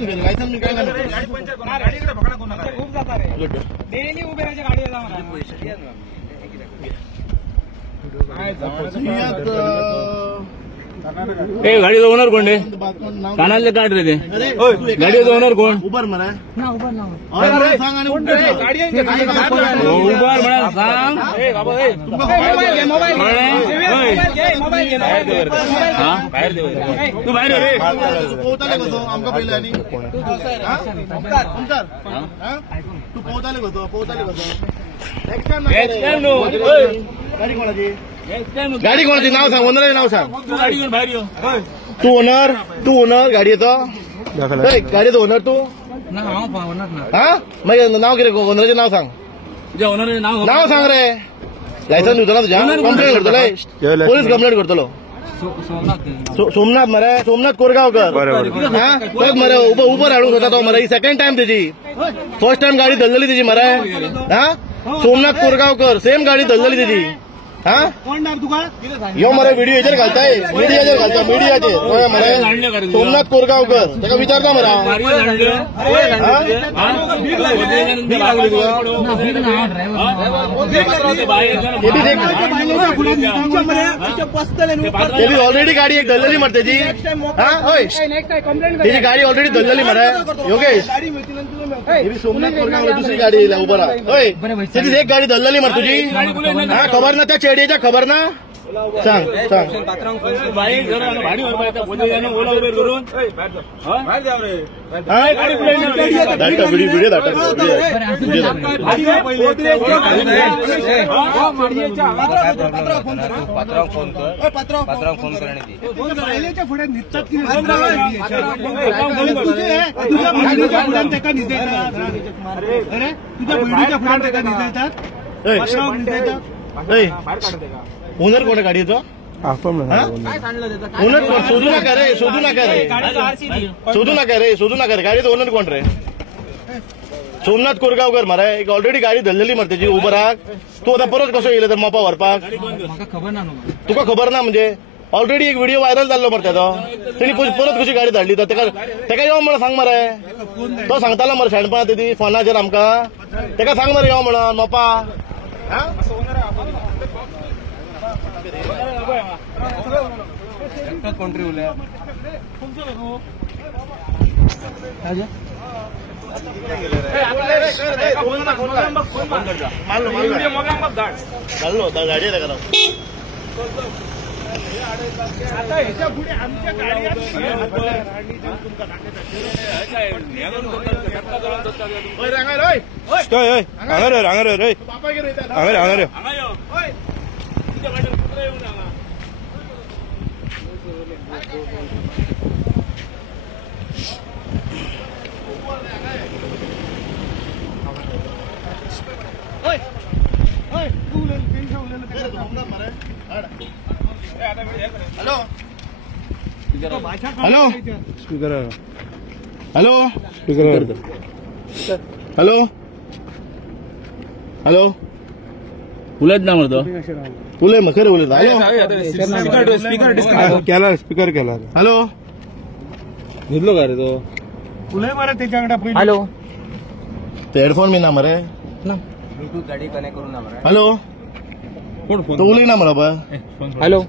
licence काय नाही daily उभे राहायच्या गाडीला गाडीचा ओनर कोण रे कानाले काढ रे ते गाडीचा ओनर कोण उबर म्हणा उभं सांग आणि उबर म्हणा सांग तू बाहेर रे पोहताले कसो आमका पहिले आणि तू पोहताले कसो गाडी कोणाची नाव सांग ओनरचे नाव सांग तू गाडी घेऊन बाहेर येऊ तू ओनर गाडीचं गाडीचं ओनर तू हा मग नाव किती ओनरचे नाव सांग तुझ्या ओनरचे नाव सांग रे लायसन दिवतो ना तुझ्या कंप्लेंट करतलो पोलीस कंप्लेंट करतलो सोमनाथ मरे सोमनाथ कोरगावकर हा बघ मरे उबर हाडून होता तो मरे सेकंड टाइम त्याची फर्स्ट टाइम गाडी धरलेली त्याची मरे हा सोमनाथ कोरगावकर सेम गाडी धरलेली त्याची हा यो मरे व्हिडिओ याच्यावर घालताय मीडियाचेर घालता मीडियाचेर मरे सोमनाथ कोरगावकर त्याला विचारता मरा ऑलरेडी गाडी एक धरलेली मर त्याची हा होय त्याची गाडी ऑलरेडी धरलेली मरे योगेश सोमनाथ कोरगावकर दुसरी गाडी उभं होय त्याची एक गाडी धरलेली मर तुझी हा खबर ना त्या चेडीच्या खबर ना सांग ओला उबेर करून फोन करण्याची ओनर कोण गाडीचं ओनर कोण शोधू नका रे गाडीचं ओनर कोण रे सोमनाथ कोरगावकर मरे एक ऑलरेडी गाडी धरलेली मर त्याची उबराक तू आता परत कसं येईल तर मोपा व्हरपाक तुका खबर ना म्हणजे ऑलरेडी एक व्हिडिओ व्हायरल जाल्लो मर त्याचो तेणी परत कशी गाडी धाडली तर तेका यो म्हणून सांग मरे तो सांगतालो मरे शेणपणा तेजी फोनाचेर आमकां तेका सांग मरे यो म्हणून मोपा कोणतरी उलया आता ह्याच्या पुढे आमच्या गाडी hello hello speaker hello speaker hello hello उलट ना म्हणतो उलय मग खरं उलट हॅलो स्पीकर केला हॅलो घेतलो का रे तो उलय मारा त्याच्याकडे हॅलो ते हेडफोन मी ना मरे ब्लूटूथ गाडी कनेक्ट करून ना हॅलो तो उलय ना मला बा हॅलो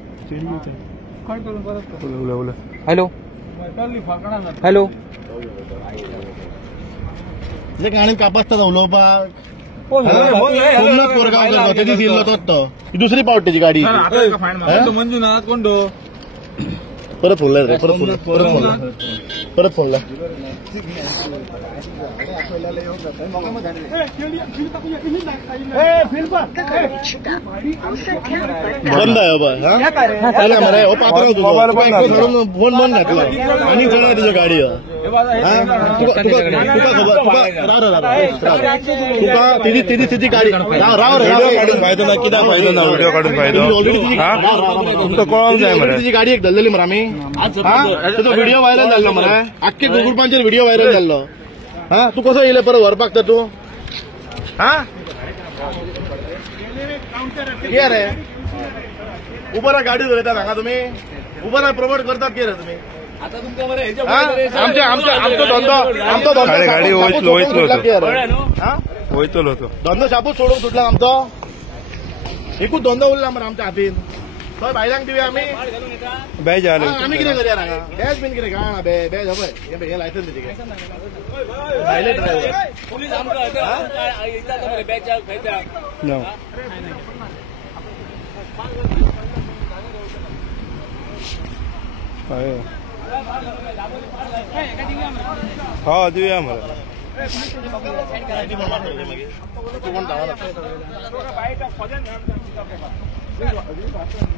हॅलो हॅलो गाणी कापासता उलोवपाक सोमनाथ कोरगावकर त्याची दिल्लो तो ही दुसरी पावट त्याची गाडी मंजुनाथ कोण तो परत फोनला रे परत फोनला बंद आहे मरे हो पात्र फोन बंद घातला आणि चला तुझ्या गाडी तिची गाडी काढून फायदो ना किती फायदो ना व्हिडिओ काढून फायदो तुमचं कळून जाय मरे तिची गाडी एक धरलेली मरे आम्ही व्हिडिओ व्हायरल झालो मरे अख्खे गुगुरपांचेर व्हिडिओ व्हायरल झालो हा तू कसं येईल परत व्हरपाक तर तू हा रे उबरा गाडी धरता सांगा तुम्ही उबरा प्रमोट करतात की रे तुम्ही आता तुमच्या बरं ह्याच्या आमचो धंदो गाडी वयतलो हा वयतलो होतो धंदो शापूच सोडून सुटला आमचो एकूच धंदो उरला मरे आमच्या हातीन थंय बायलांक दिवया आमी बॅज आले आमी कितें करया हांगा बॅज बीन कितें काय बॅज हय हे लायसन्स दिली भायले ड्रायव्हर पोलीस आमकां बॅचा खंयच्या हा दिवया मरे कोण धांवना